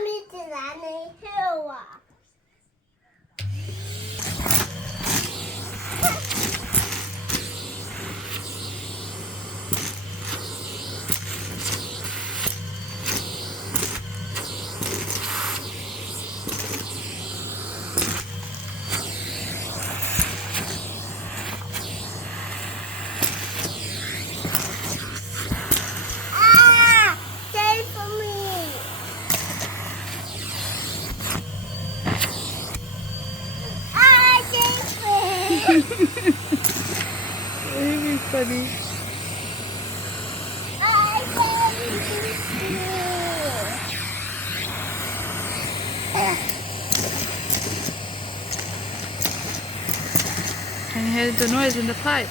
Mommy did that too. Save for me. Save me. Very funny. Can you hear the noise in the pipe?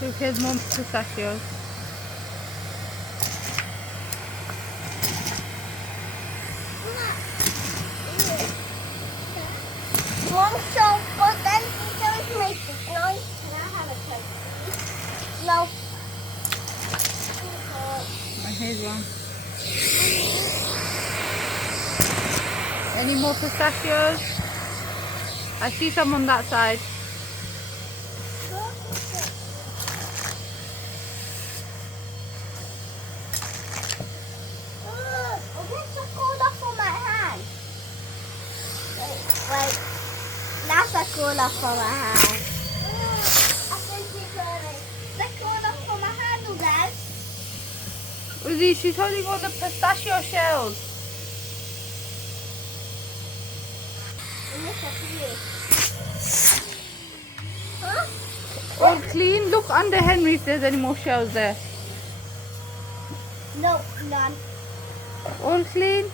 Who cares more pistachios? Mom, so, but then it does make this noise. Can I have a taste? No. Here's one. Any more pistachios? I see some on that side. That's a cooler for my hand. Wait, that's a cooler for my hand. I think it's the cooler for my handle, Dad. Uzi, she's holding all the pistachio shells. Huh? All clean. Look under Henry if there's any more shells there. No, none. All clean.